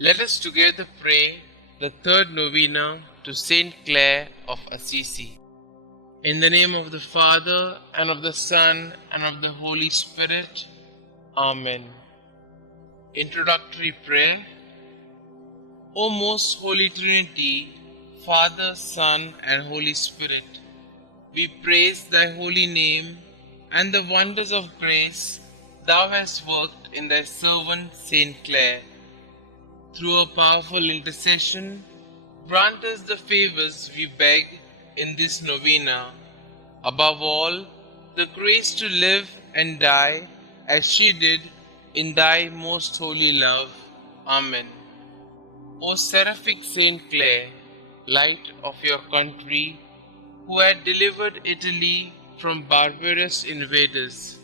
Let us together pray the third novena to St Clare of Assisi. In the name of the Father, and of the Son, and of the Holy Spirit. Amen. Introductory Prayer. O most Holy Trinity, Father, Son, and Holy Spirit, we praise thy holy name and the wonders of grace thou hast worked in thy servant St. Clare. Through a powerful intercession, grant us the favors we beg in this novena. Above all, the grace to live and die as she did in thy most holy love. Amen. O seraphic St. Clare, light of your country, who had delivered Italy from barbarous invaders,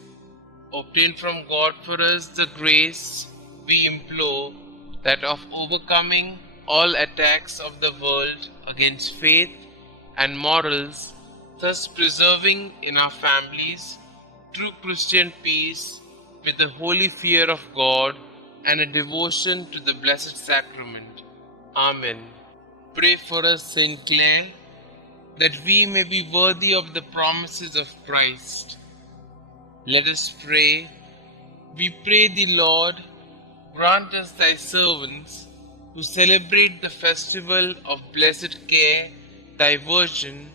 obtain from God for us the grace, we implore, that of overcoming all attacks of the world against faith and morals, thus preserving in our families true Christian peace with the holy fear of God and a devotion to the Blessed Sacrament. Amen. Pray for us, St. Clare, that we may be worthy of the promises of Christ. Let us pray. We pray thee, Lord, grant us thy servants, who celebrate the festival of blessed Care, thy Virgin,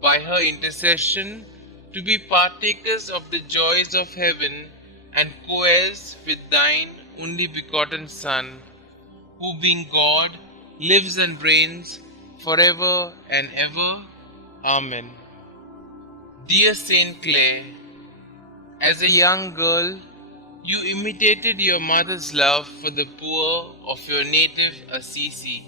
by her intercession, to be partakers of the joys of heaven and co-heirs with thine only begotten Son, who being God, lives and reigns forever and ever. Amen. Dear St. Clare, as a young girl, you imitated your mother's love for the poor of your native Assisi.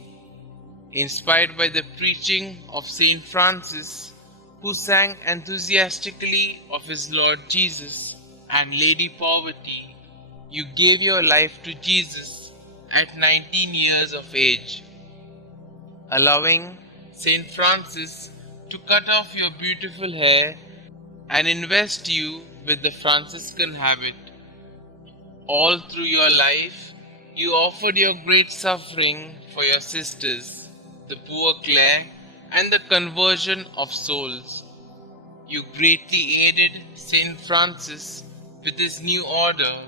Inspired by the preaching of St. Francis, who sang enthusiastically of his Lord Jesus and Lady Poverty, you gave your life to Jesus at 19 years of age, allowing St. Francis to cut off your beautiful hair and invest you with the Franciscan habit. All through your life, you offered your great suffering for your sisters, the poor Clare, and the conversion of souls. You greatly aided St. Francis with his new order,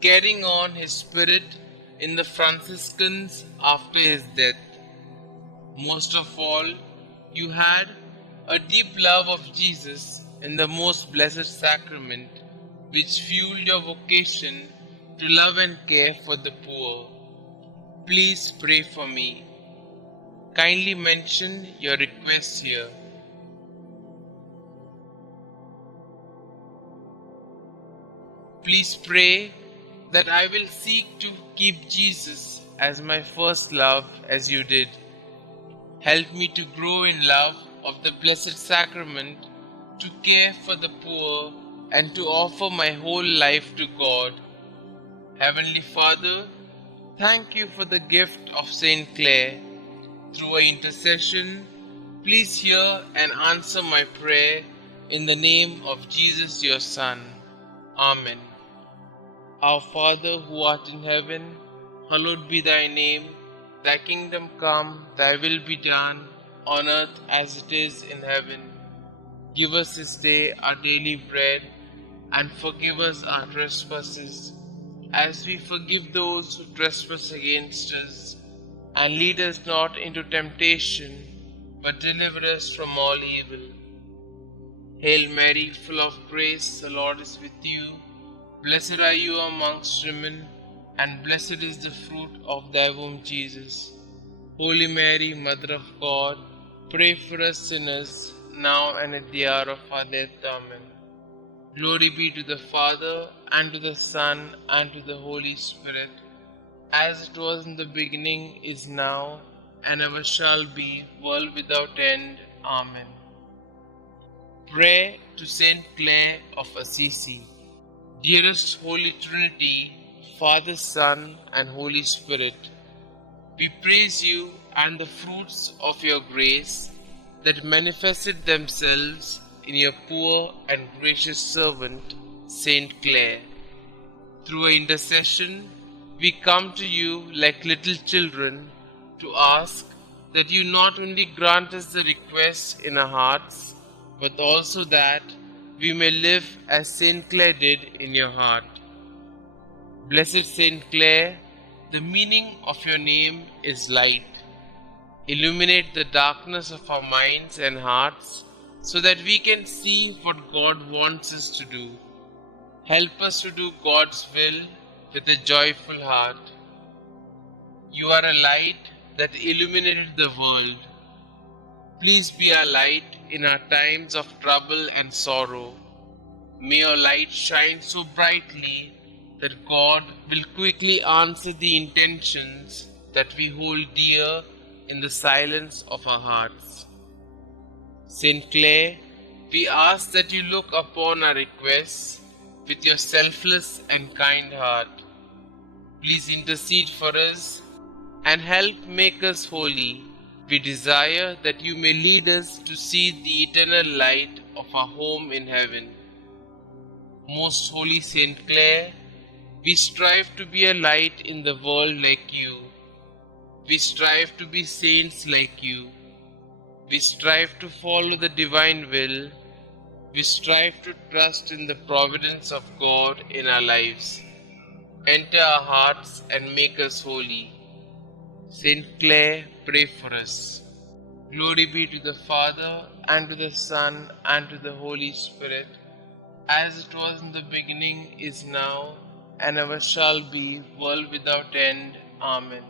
carrying on his spirit in the Franciscans after his death. Most of all, you had a deep love of Jesus in the most blessed sacrament, which fueled your vocation to love and care for the poor. Please pray for me. Kindly mention your requests here. Please pray that I will seek to keep Jesus as my first love as you did. Help me to grow in love of the Blessed Sacrament, to care for the poor, and to offer my whole life to God. Heavenly Father, thank you for the gift of St. Clare. Through her intercession, please hear and answer my prayer in the name of Jesus your Son. Amen. Our Father who art in heaven, hallowed be thy name. Thy kingdom come, thy will be done, on earth as it is in heaven. Give us this day our daily bread, and forgive us our trespasses, as we forgive those who trespass against us. And lead us not into temptation, but deliver us from all evil. Hail Mary, full of grace, the Lord is with you. Blessed are you amongst women, and blessed is the fruit of thy womb, Jesus. Holy Mary, Mother of God, pray for us sinners, now and at the hour of our death. Amen. Glory be to the Father, and to the Son, and to the Holy Spirit, as it was in the beginning, is now, and ever shall be, world without end. Amen. Prayer to St. Clare of Assisi. Dearest Holy Trinity, Father, Son, and Holy Spirit, we praise you and the fruits of your grace that manifested themselves in your poor and gracious servant, St. Clare. Through her intercession, we come to you like little children to ask that you not only grant us the request in our hearts, but also that we may live as St. Clare did in your heart. Blessed St. Clare, the meaning of your name is light. Illuminate the darkness of our minds and hearts so that we can see what God wants us to do. Help us to do God's will with a joyful heart. You are a light that illuminated the world. Please be our light in our times of trouble and sorrow. May your light shine so brightly that God will quickly answer the intentions that we hold dear in the silence of our hearts. St. Clare, we ask that you look upon our requests with your selfless and kind heart. Please intercede for us and help make us holy. We desire that you may lead us to see the eternal light of our home in heaven. Most Holy St. Clare, we strive to be a light in the world like you. We strive to be saints like you. We strive to follow the divine will. We strive to trust in the providence of God in our lives. Enter our hearts and make us holy. St. Clare, pray for us. Glory be to the Father, and to the Son, and to the Holy Spirit, as it was in the beginning, is now, and ever shall be, world without end. Amen.